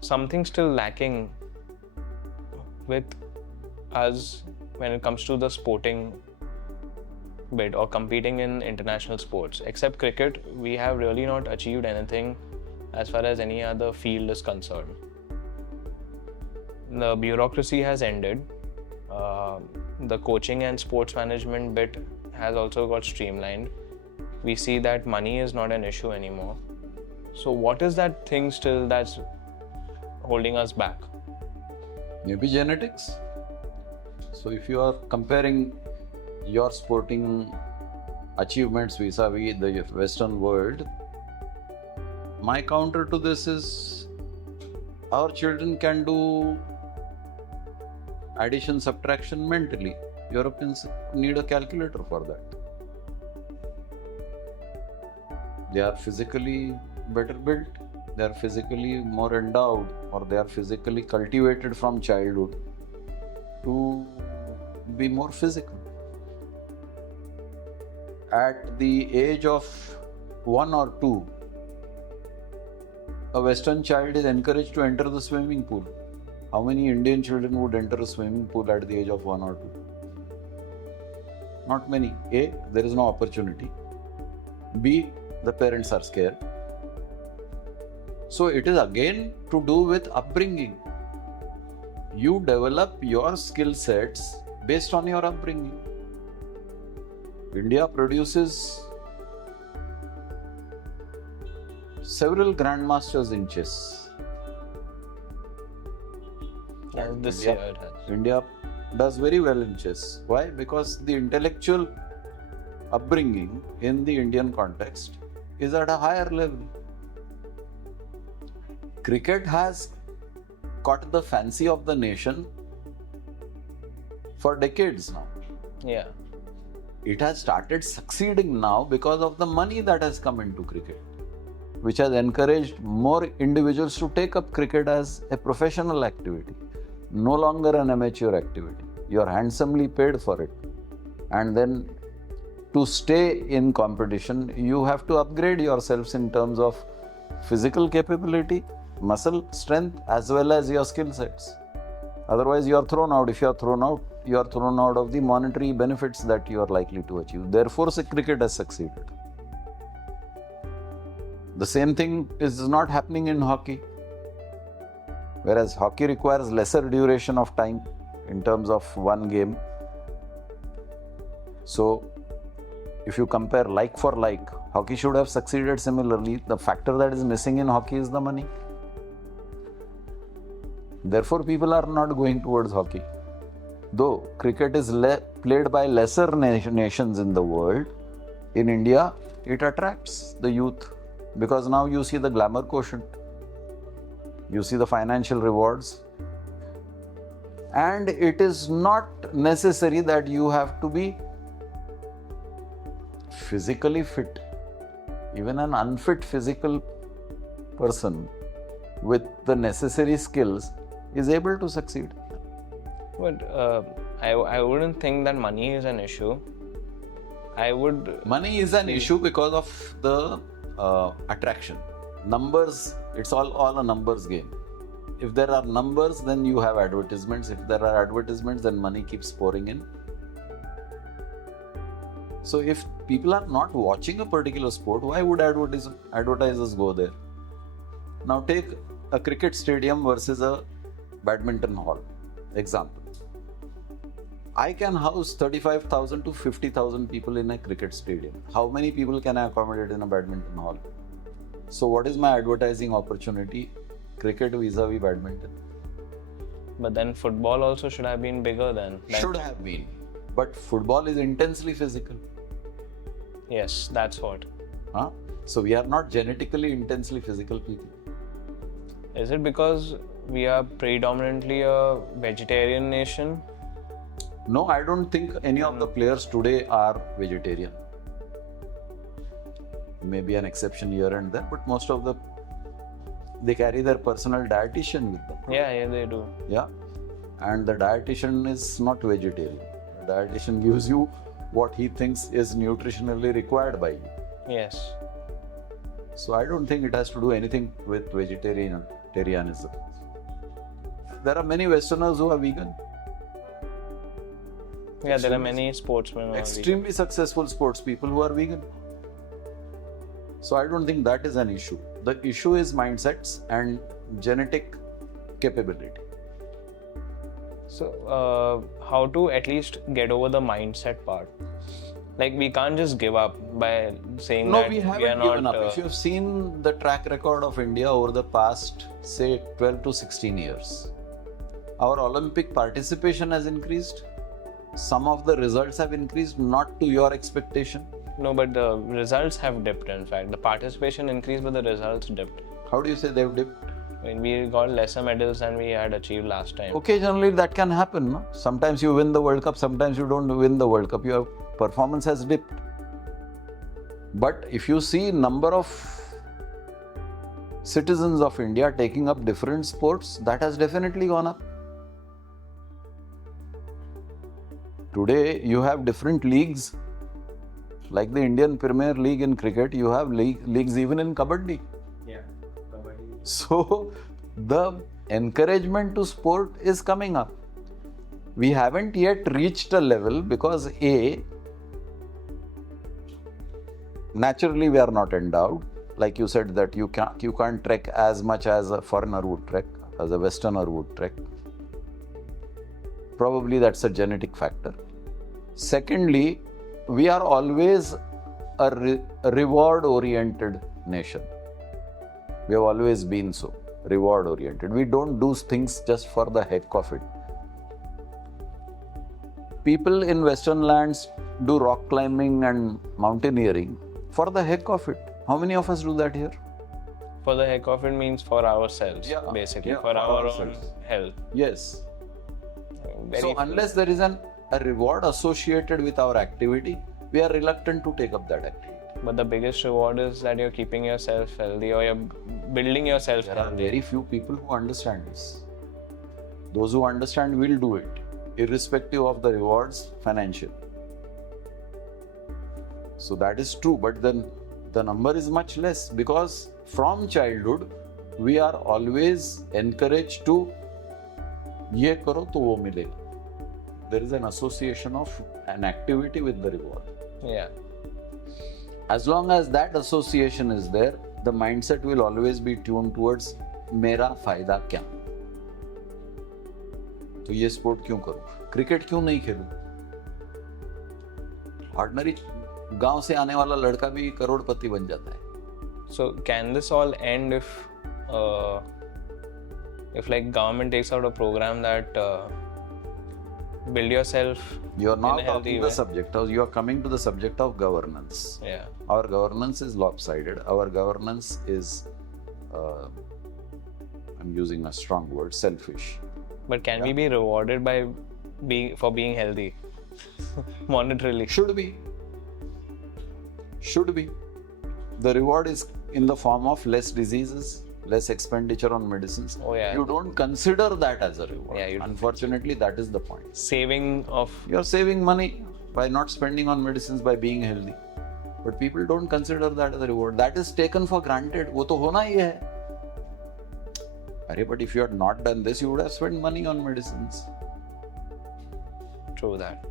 something still lacking with us when it comes to the sporting bit or competing in international sports. Except cricket, we have really not achieved anything as far as any other field is concerned. The bureaucracy has ended. The coaching and sports management bit has also got streamlined. We see that money is not an issue anymore. So what is that thing still that's holding us back? Maybe genetics. So if you are comparing your sporting achievements vis-a-vis the Western world, my counter to this is our children can do addition, subtraction mentally. Europeans need a calculator for that. They are physically better built, they are physically more endowed, or they are physically cultivated from childhood to be more physical. At the age of 1 or 2, a Western child is encouraged to enter the swimming pool. How many Indian children would enter a swimming pool at the age of 1 or 2? Not many. A, there is no opportunity. B, the parents are scared. So it is again to do with upbringing. You develop your skill sets based on your upbringing. India produces several grandmasters in chess. And this year it has. India does very well in chess. Why? Because the intellectual upbringing in the Indian context is at a higher level. Cricket has caught the fancy of the nation for decades now. Yeah. It has started succeeding now because of the money that has come into cricket, which has encouraged more individuals to take up cricket as a professional activity, no longer an amateur activity. You are handsomely paid for it. And then to stay in competition, you have to upgrade yourselves in terms of physical capability, muscle strength, as well as your skill sets. Otherwise, you are thrown out. If you are thrown out, you are thrown out of the monetary benefits that you are likely to achieve. Therefore, cricket has succeeded. The same thing is not happening in hockey. Whereas hockey requires lesser duration of time in terms of one game. So, if you compare like for like, hockey should have succeeded similarly. The factor that is missing in hockey is the money. Therefore, people are not going towards hockey. Though cricket is played by lesser nations in the world, in India, it attracts the youth because now you see the glamour quotient. You see the financial rewards. And it is not necessary that you have to be physically fit. Even an unfit physical person with the necessary skills is able to succeed. But I wouldn't think that money is an issue. Money is an issue because of the attraction. Numbers, it's all a numbers game. If there are numbers, then you have advertisements. If there are advertisements, then money keeps pouring in. So if people are not watching a particular sport, why would advertisers go there? Now take a cricket stadium versus a badminton hall. Example. I can house 35,000 to 50,000 people in a cricket stadium. How many people can I accommodate in a badminton hall? So what is my advertising opportunity? Cricket vis-a-vis badminton. But then football also should have been bigger then. Should have been. But football is intensely physical. Yes, that's what. So we are not genetically intensely physical people. Is it because we are predominantly a vegetarian nation? No, I don't think any of the players today are vegetarian. Maybe an exception here and there, but most of they carry their personal dietitian with them. Yeah, they do. Yeah, and the dietitian is not vegetarian. The dietitian gives you what he thinks is nutritionally required by you. Yes. So I don't think it has to do anything with vegetarian vegetarianism. There are many Westerners who are vegan. Yeah, there are many sportsmen who are Extremely successful sports people who are vegan. So I don't think that is an issue. The issue is mindsets and genetic capability. So, how to at least get over the mindset part? Like, we can't just give up by saying No, that we haven't are not. given up. If you have seen the track record of India over the past, say, 12 to 16 years, our Olympic participation has increased. Some of the results have increased, not to your expectation. No, but the results have dipped, in fact. The participation increased, but the results dipped. How do you say they've dipped? I mean, we got lesser medals than we had achieved last time. Occasionally that can happen. No? Sometimes you win the World Cup, sometimes you don't win the World Cup. Your performance has dipped. But if you see number of citizens of India taking up different sports, that has definitely gone up. Today you have different leagues. Like the Indian Premier League in cricket, you have leagues even in Kabaddi. Yeah, Kabaddi. So the encouragement to sport is coming up. We haven't yet reached a level because naturally we are not endowed. Like you said that you can't trek as much as a foreigner would trek, as a Westerner would trek. Probably that's a genetic factor. Secondly, we are always a reward-oriented nation. We have always been so, reward-oriented. We don't do things just for the heck of it. People in Western lands do rock climbing and mountaineering for the heck of it. How many of us do that here? For the heck of it means for ourselves, basically, for our own health. Yes. So unless there is a reward associated with our activity, we are reluctant to take up that activity. But the biggest reward is that you're keeping yourself healthy or you're building yourself There are healthy. very few people who understand this. Those who understand will do it, irrespective of the rewards financial. So that is true, but then the number is much less because from childhood we are always encouraged to ye karo to wo milega. There is an association of an activity with the reward. Yeah. As long as that association is there, the mindset will always be tuned towards मेरा फायदा क्या, तो ये sport क्यों करूं, cricket क्यों नहीं खेलूं. Ordinary गांव से आने वाला लड़का भी करोड़पति बन जाता है. So can this all end if like government takes out a program that build yourself You are not in a healthy talking way? the subject. You are coming to the subject of governance. Yeah. Our governance is lopsided. Our governance is, I'm using a strong word, selfish. But can we be rewarded by being healthy monetarily? Should be. Should be. The reward is in the form of less diseases, less expenditure on medicines. Oh yeah. You don't consider that as a reward. Yeah, you don't. Unfortunately, that is the point. Saving of You're saving money by not spending on medicines, by being healthy. But people don't consider that as a reward. That is taken for granted. वो तो होना ही है. But if you had not done this, you would have spent money on medicines. True that.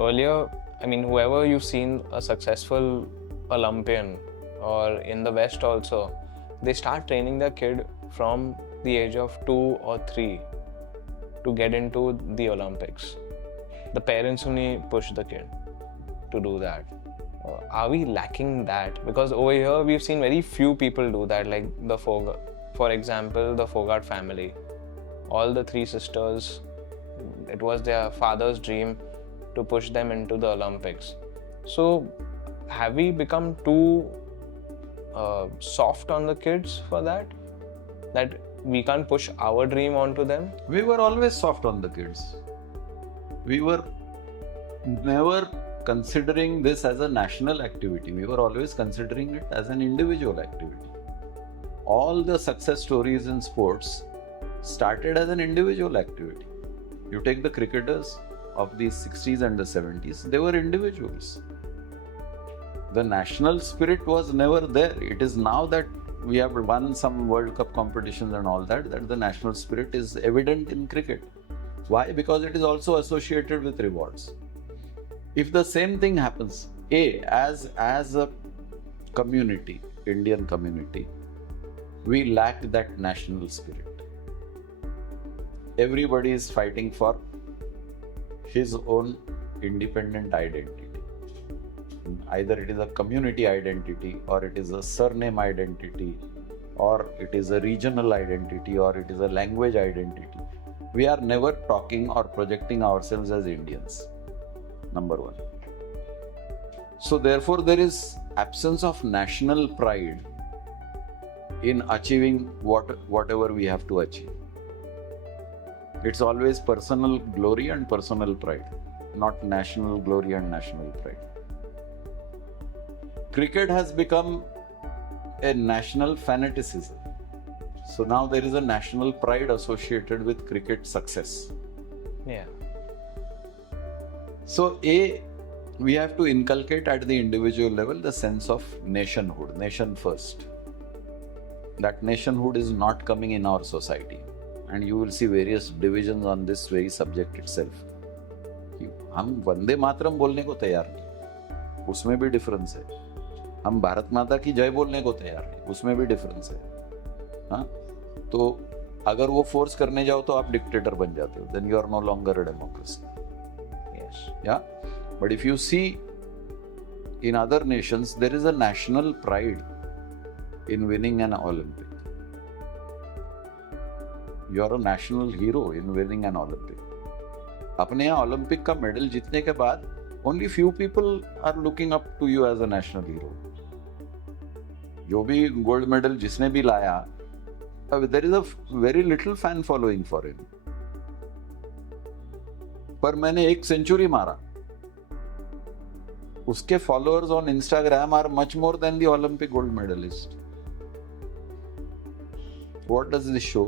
Earlier, I mean, whoever you've seen a successful Olympian or in the West also, they start training their kid from the age of 2 or 3 to get into the Olympics. The parents only push the kid to do that. Are we lacking that? Because over here we've seen very few people do that, like for example, the Fogart family. All the 3 sisters, it was their father's dream to push them into the Olympics. So have we become too soft on the kids for that? That we can't push our dream onto them? We were always soft on the kids. We were never considering this as a national activity. We were always considering it as an individual activity. All the success stories in sports started as an individual activity. You take the cricketers of the 60s and the 70s, they were individuals. The national spirit was never there. It is now that we have won some World Cup competitions and all that, that the national spirit is evident in cricket. Why? Because it is also associated with rewards. If the same thing happens, as a community, Indian community, we lack that national spirit. Everybody is fighting for his own independent identity. Either it is a community identity, or it is a surname identity, or it is a regional identity, or it is a language identity. We are never talking or projecting ourselves as Indians, number one. So therefore there is absence of national pride in achieving whatever we have to achieve. It's always personal glory and personal pride, not national glory and national pride. Cricket has become a national fanaticism. So now there is a national pride associated with cricket success. Yeah. So we have to inculcate at the individual level the sense of nationhood, nation first. That nationhood is not coming in our society. And you will see various divisions on this very subject itself. हम वंदे मातरम बोलने को तैयार नहीं, उसमें भी difference है. हम भारत माता की जय बोलने को तैयार नहीं, उसमें भी डिफरेंस है. हाँ, तो अगर वो फोर्स करने जाओ तो आप डिक्टेटर बन जाते हो. Then you are no longer a democracy. Yes. Yeah, but if you see in other nations, there is a national pride in winning an Olympic. You are a national hero in winning an Olympic. अपने यहाँ Olympic का medal जीतने के बाद only few people are looking up to you as a national hero. जो भी gold medal जिसने भी लाया, there is a very little fan following for him. पर मैंने 1 सेंचुरी मारा, उसके followers on Instagram are much more than the Olympic gold medalist. What does this show?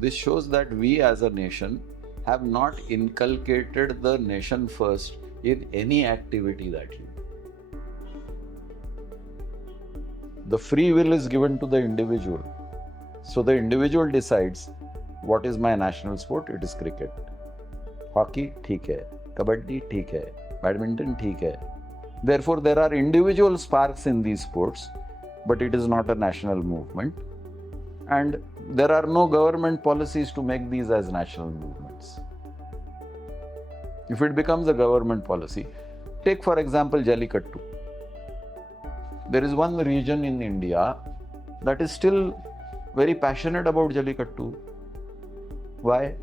This shows that we as a nation have not inculcated the nation first in any activity that you do. The free will is given to the individual. So the individual decides what is my national sport. It is cricket. Hockey, ठीक है. Kabaddi, ठीक है. Badminton, ठीक है. Therefore, there are individual sparks in these sports, but it is not a national movement. And there are no government policies to make these as national movements. If it becomes a government policy, take for example Jallikattu. There is one region in India that is still very passionate about Jallikattu. Why?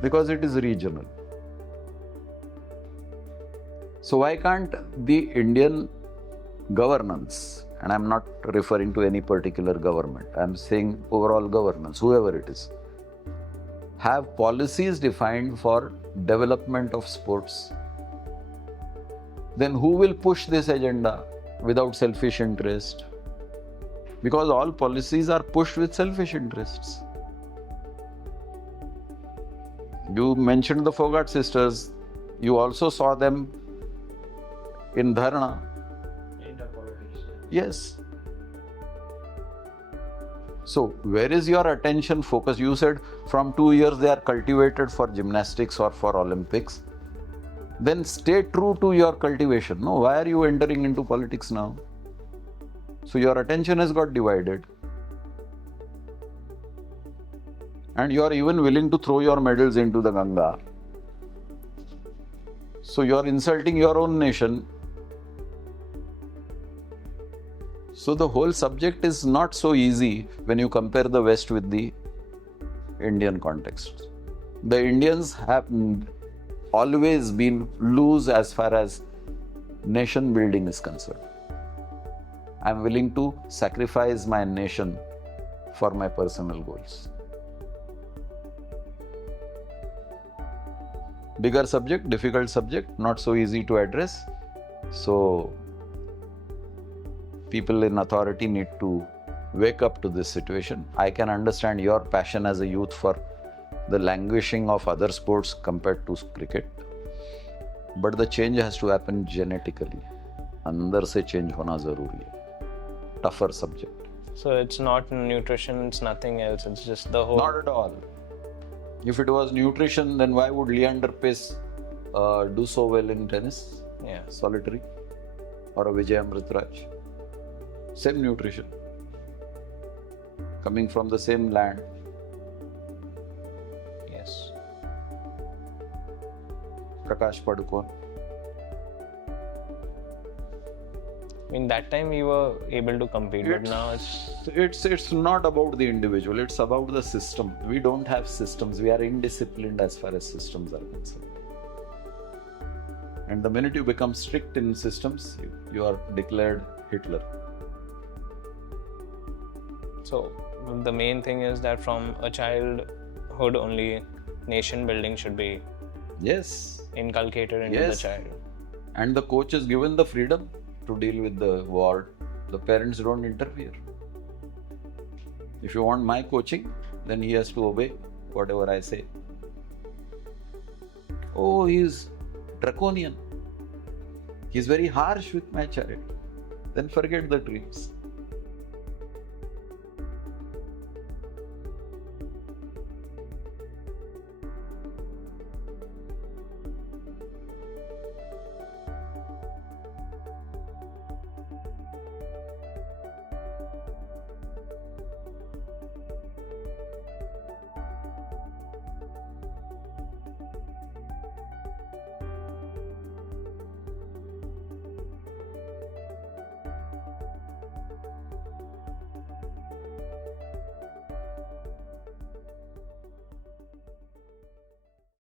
Because it is regional. So why can't the Indian governance, and I'm not referring to any particular government, I'm saying overall governance, whoever it is, have policies defined for development of sports? Then who will push this agenda without selfish interest? Because all policies are pushed with selfish interests. You mentioned the Fogart sisters. You also saw them in Dharna. Yes. So, where is your attention focus? You said from 2 years they are cultivated for gymnastics or for Olympics. Then stay true to your cultivation. No, why are you entering into politics now? So, your attention has got divided. And you are even willing to throw your medals into the Ganga. So, you are insulting your own nation. So the whole subject is not so easy when you compare the West with the Indian context. The Indians have always been loose as far as nation building is concerned. I am willing to sacrifice my nation for my personal goals. Bigger subject, difficult subject, not so easy to address. So people in authority need to wake up to this situation. I can understand your passion as a youth for the languishing of other sports compared to cricket. But the change has to happen genetically. अंदर से change होना जरूरी है. tougher subject. So it's not nutrition, it's nothing else. It's just the whole. Not at all. If it was nutrition, then why would Leander Pace do so well in tennis? Yeah. Solitary. Or a Vijay Amritraj. Same nutrition. Coming from the same land. Yes. Prakash Padukone. In that time we were able to compete, but now It's not about the individual, it's about the system. We don't have systems. We are indisciplined as far as systems are concerned. And the minute you become strict in systems, you are declared Hitler. So the main thing is that from a childhood only, nation building should be inculcated into the child. And the coach is given the freedom to deal with the war. The parents don't interfere. If you want my coaching, then he has to obey whatever I say. Oh, he's draconian. He's very harsh with my child. Then forget the dreams.